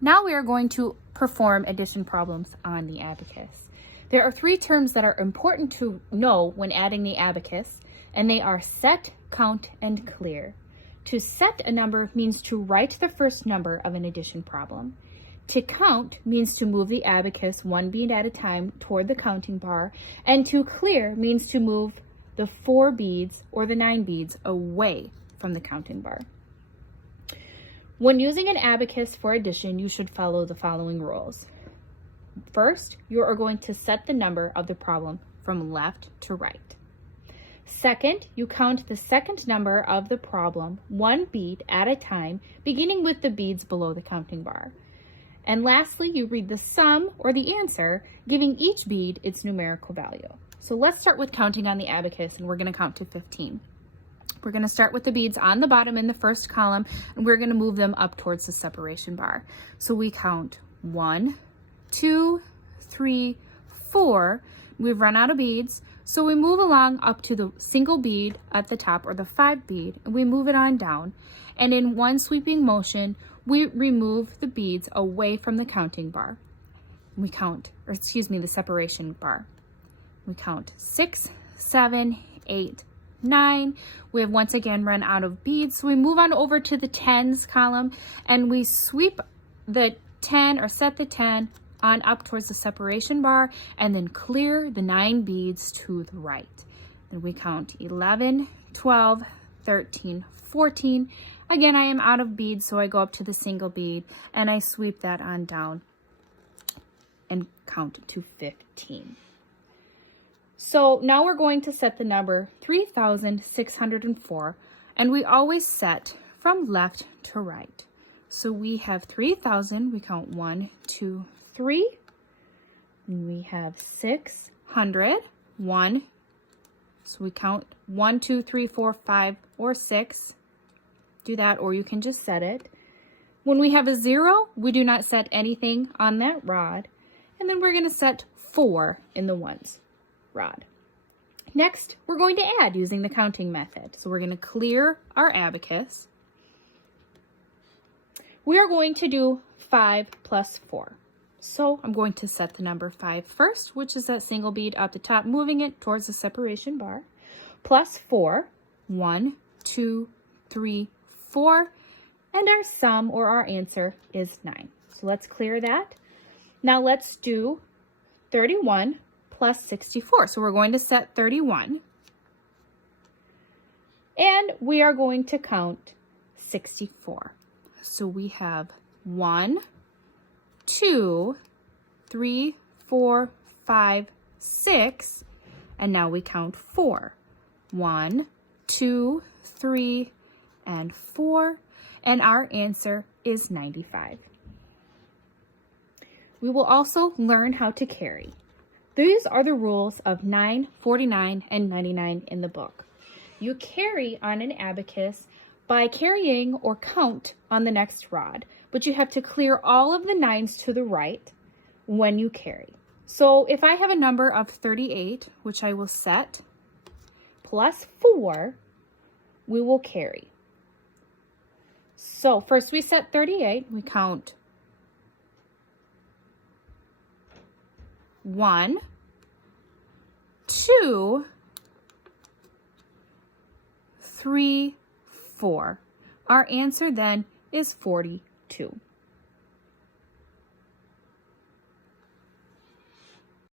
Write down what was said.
Now we are going to perform addition problems on the abacus. There are three terms that are important to know when adding the abacus, and they are set, count, and clear. To set a number means to write the first number of an addition problem. To count means to move the abacus one bead at a time toward the counting bar, and to clear means to move the 4 beads or the 9 beads away from the counting bar. When using an abacus for addition, you should follow the following rules. First, you are going to set the number of the problem from left to right. Second, you count the second number of the problem 1 bead at a time, beginning with the beads below the counting bar. And lastly, you read the sum or the answer, giving each bead its numerical value. So let's start with counting on the abacus, and we're going to count to 15. We're going to start with the beads on the bottom in the first column, and we're going to move them up towards the separation bar. So we count 1, 2, 3, 4. We've run out of beads, so we move along up to the single bead at the top, or the 5 bead, and we move it on down. And in one sweeping motion, we remove the beads away from the counting bar. We count, the separation bar. We count 6, 7, 8, 9. We have once again run out of beads, so we move on over to the tens column, and we sweep the 10 or set the 10 on up towards the separation bar, and then clear the 9 beads to the right. Then we count 11, 12, 13, 14. Again, I am out of beads, so I go up to the single bead and I sweep that on down and count to 15. So now we're going to set the number 3,604, and we always set from left to right. So we have 3,000, we count 1, 2, 3, and we have 600, 1, so we count 1, 2, 3, 4, 5, or 6. Do that, or you can just set it. When we have a 0, we do not set anything on that rod, and then we're going to set 4 in the ones rod. Next, we're going to add using the counting method. So we're going to clear our abacus. We are going to do 5 plus 4. So I'm going to set the number 5 first, which is that single bead up the top, moving it towards the separation bar, plus 4, 1, 2, 3, 4, and our sum or our answer is 9. So let's clear that. Now let's do 31 plus 64. So we're going to set 31, and we are going to count 64. So we have 1, 2, 3, 4, 5, 6, and now we count 4. 1, 2, 3, and 4, and our answer is 95. We will also learn how to carry. These are the rules of 9, 49, and 99 in the book. You carry on an abacus by carrying or count on the next rod, but you have to clear all of the 9s to the right when you carry. So if I have a number of 38, which I will set, plus 4, we will carry. So first we set 38, we count 1, 2, 3, 4. Our answer then is 42.